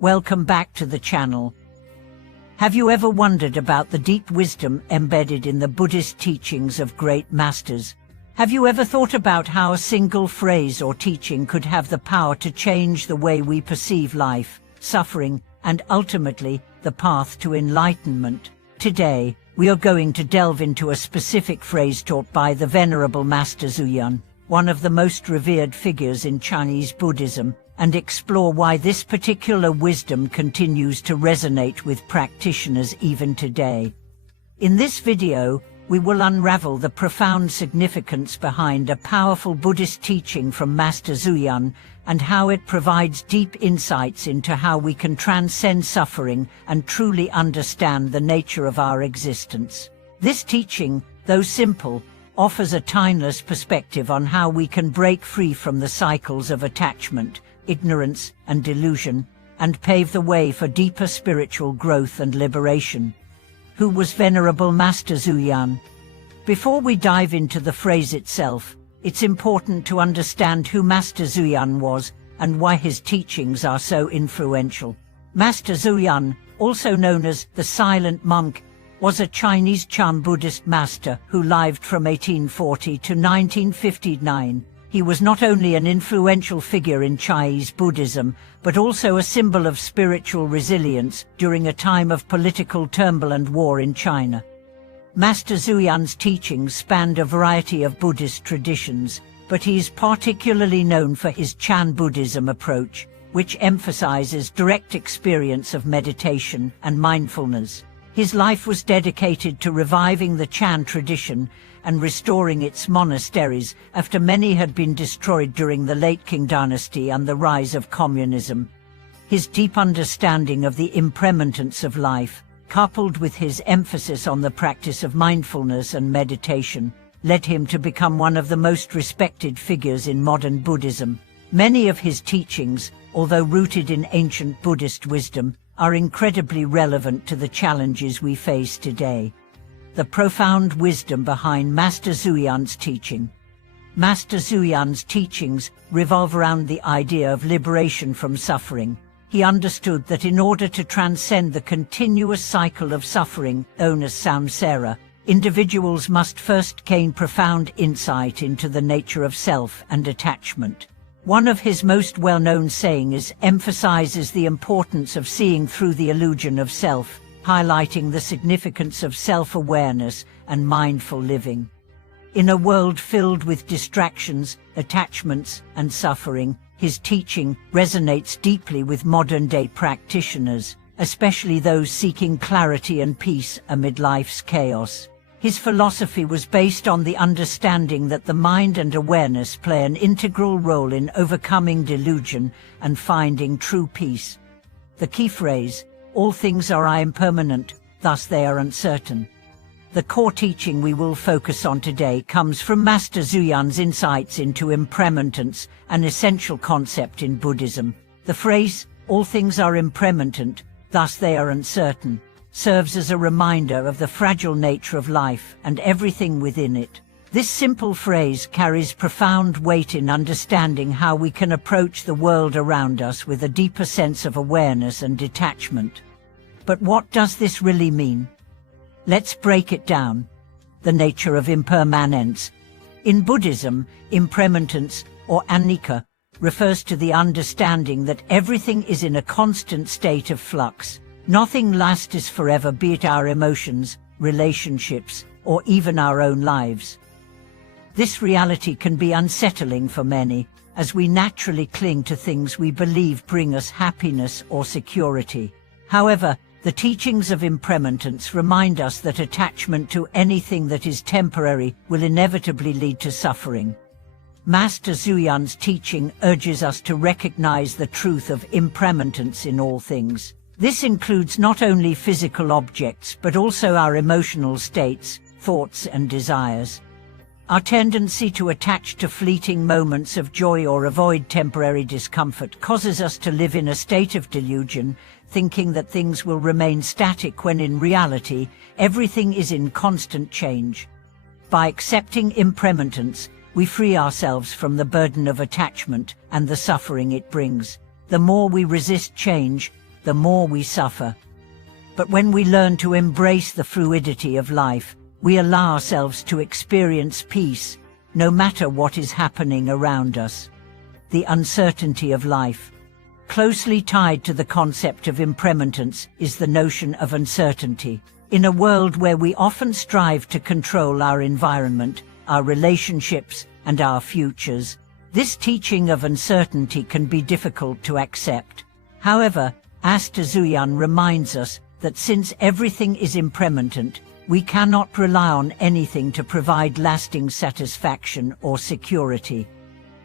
Welcome back to the channel. Have you ever wondered about the deep wisdom embedded in the Buddhist teachings of great masters? Have you ever thought about how a single phrase or teaching could have the power to change the way we perceive life, suffering, and ultimately, the path to enlightenment? Today, we are going to delve into a specific phrase taught by the Venerable Master Zuyan, one of the most revered figures in Chinese Buddhism, and explore why this particular wisdom continues to resonate with practitioners even today. In this video, we will unravel the profound significance behind a powerful Buddhist teaching from Master Zuyan and how it provides deep insights into how we can transcend suffering and truly understand the nature of our existence. This teaching, though simple, offers a timeless perspective on how we can break free from the cycles of attachment, ignorance, and delusion, and pave the way for deeper spiritual growth and liberation. Who was Venerable Master Zuyan? Before we dive into the phrase itself, it's important to understand who Master Zuyan was and why his teachings are so influential. Master Zuyan, also known as the Silent Monk, was a Chinese Chan Buddhist master who lived from 1840 to 1959. He was not only an influential figure in Chinese Buddhism, but also a symbol of spiritual resilience during a time of political turmoil and war in China. Master Zuyan's teachings spanned a variety of Buddhist traditions, but he is particularly known for his Chan Buddhism approach, which emphasizes direct experience of meditation and mindfulness. His life was dedicated to reviving the Chan tradition and restoring its monasteries after many had been destroyed during the late Qing dynasty and the rise of communism. His deep understanding of the impermanence of life, coupled with his emphasis on the practice of mindfulness and meditation, led him to become one of the most respected figures in modern Buddhism. Many of his teachings, although rooted in ancient Buddhist wisdom, are incredibly relevant to the challenges we face today. The profound wisdom behind Master Zuyan's teaching. Master Zuyan's teachings revolve around the idea of liberation from suffering. He understood that in order to transcend the continuous cycle of suffering, known as samsara, individuals must first gain profound insight into the nature of self and attachment. One of his most well-known sayings emphasizes the importance of seeing through the illusion of self, highlighting the significance of self-awareness and mindful living. In a world filled with distractions, attachments, and suffering, his teaching resonates deeply with modern-day practitioners, especially those seeking clarity and peace amid life's chaos. His philosophy was based on the understanding that the mind and awareness play an integral role in overcoming delusion and finding true peace. The key phrase, "All things are impermanent, thus they are uncertain." The core teaching we will focus on today comes from Master Zuyan's insights into impermanence, an essential concept in Buddhism. The phrase, "All things are impermanent, thus they are uncertain," serves as a reminder of the fragile nature of life and everything within it. This simple phrase carries profound weight in understanding how we can approach the world around us with a deeper sense of awareness and detachment. But what does this really mean? Let's break it down. The nature of impermanence. In Buddhism, impermanence, or anicca, refers to the understanding that everything is in a constant state of flux. Nothing lasts forever, be it our emotions, relationships, or even our own lives. This reality can be unsettling for many, as we naturally cling to things we believe bring us happiness or security. However, the teachings of impermanence remind us that attachment to anything that is temporary will inevitably lead to suffering. Master Zuyan's teaching urges us to recognize the truth of impermanence in all things. This includes not only physical objects, but also our emotional states, thoughts, and desires. Our tendency to attach to fleeting moments of joy or avoid temporary discomfort causes us to live in a state of delusion, thinking that things will remain static when in reality, everything is in constant change. By accepting impermanence, we free ourselves from the burden of attachment and the suffering it brings. The more we resist change, the more we suffer. But when we learn to embrace the fluidity of life, we allow ourselves to experience peace, no matter what is happening around us. The uncertainty of life. Closely tied to the concept of impermanence is the notion of uncertainty. In a world where we often strive to control our environment, our relationships, and our futures, this teaching of uncertainty can be difficult to accept. However, Master Zuyan reminds us that since everything is impermanent, we cannot rely on anything to provide lasting satisfaction or security.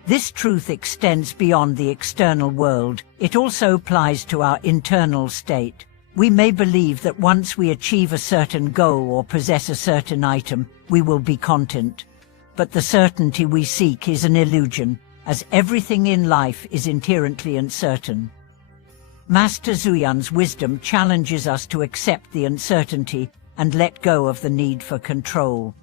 This truth extends beyond the external world. It also applies to our internal state. We may believe that once we achieve a certain goal or possess a certain item, we will be content. But the certainty we seek is an illusion, as everything in life is inherently uncertain. Master Zuyan's wisdom challenges us to accept the uncertainty and let go of the need for control.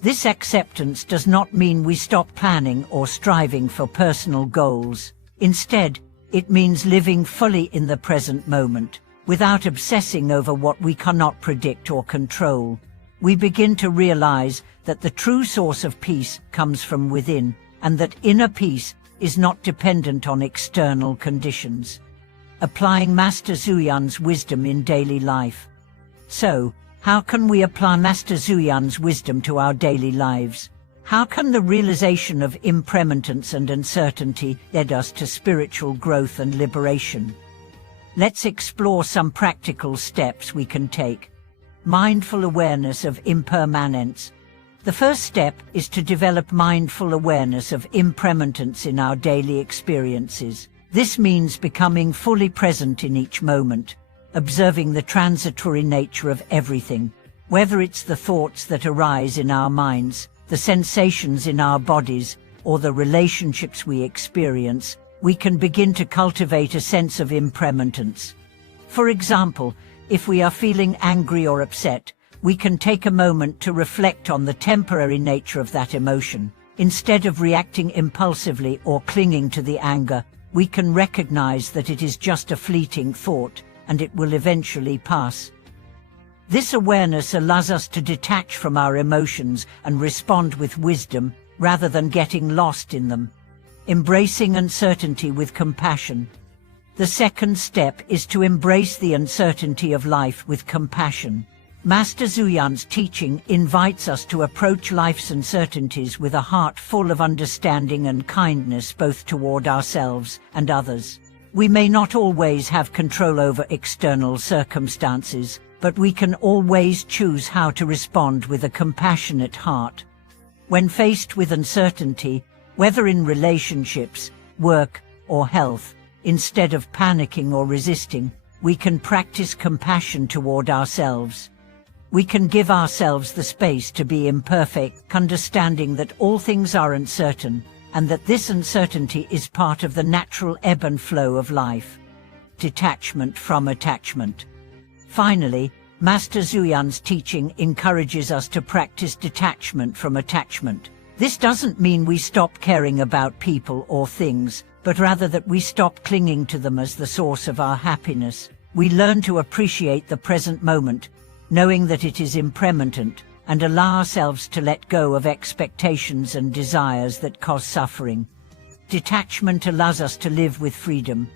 This acceptance does not mean we stop planning or striving for personal goals. Instead, it means living fully in the present moment, without obsessing over what we cannot predict or control. We begin to realize that the true source of peace comes from within, and that inner peace is not dependent on external conditions. Applying Master Zuyan's wisdom in daily life. So, how can we apply Master Zuyan's wisdom to our daily lives? How can the realization of impermanence and uncertainty lead us to spiritual growth and liberation? Let's explore some practical steps we can take. Mindful awareness of impermanence. The first step is to develop mindful awareness of impermanence in our daily experiences. This means becoming fully present in each moment, observing the transitory nature of everything, whether it's the thoughts that arise in our minds, the sensations in our bodies, or the relationships we experience. We can begin to cultivate a sense of impermanence. For example, if we are feeling angry or upset, we can take a moment to reflect on the temporary nature of that emotion. Instead of reacting impulsively or clinging to the anger, we can recognize that it is just a fleeting thought, and it will eventually pass. This awareness allows us to detach from our emotions and respond with wisdom, rather than getting lost in them. Embracing uncertainty with compassion. The second step is to embrace the uncertainty of life with compassion. Master Zuyan's teaching invites us to approach life's uncertainties with a heart full of understanding and kindness, both toward ourselves and others. We may not always have control over external circumstances, but we can always choose how to respond with a compassionate heart. When faced with uncertainty, whether in relationships, work, or health, instead of panicking or resisting, we can practice compassion toward ourselves. We can give ourselves the space to be imperfect, understanding that all things are uncertain, and that this uncertainty is part of the natural ebb and flow of life. Detachment from attachment. Finally, Master Zuyan's teaching encourages us to practice detachment from attachment. This doesn't mean we stop caring about people or things, but rather that we stop clinging to them as the source of our happiness. We learn to appreciate the present moment, knowing that it is impermanent, and allow ourselves to let go of expectations and desires that cause suffering. Detachment allows us to live with freedom.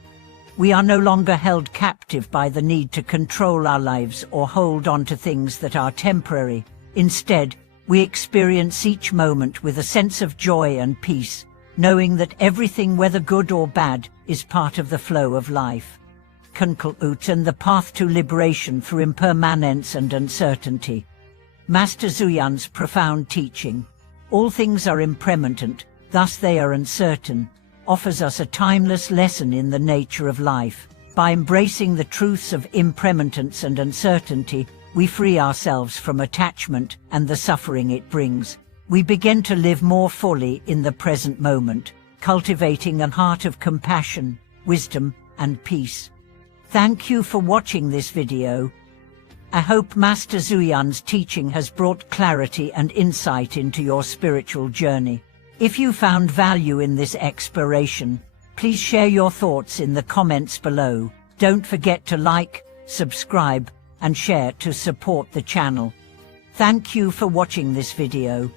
We are no longer held captive by the need to control our lives or hold on to things that are temporary. Instead, we experience each moment with a sense of joy and peace, knowing that everything, whether good or bad, is part of the flow of life. Conclusion and the path to liberation through impermanence and uncertainty. Master Zuyan's profound teaching, all things are impermanent, thus they are uncertain, offers us a timeless lesson in the nature of life. By embracing the truths of impermanence and uncertainty, we free ourselves from attachment and the suffering it brings. We begin to live more fully in the present moment, cultivating a heart of compassion, wisdom, and peace. Thank you for watching this video. I hope Master Zuyan's teaching has brought clarity and insight into your spiritual journey. If you found value in this exploration, please share your thoughts in the comments below. Don't forget to like, subscribe, and share to support the channel. Thank you for watching this video.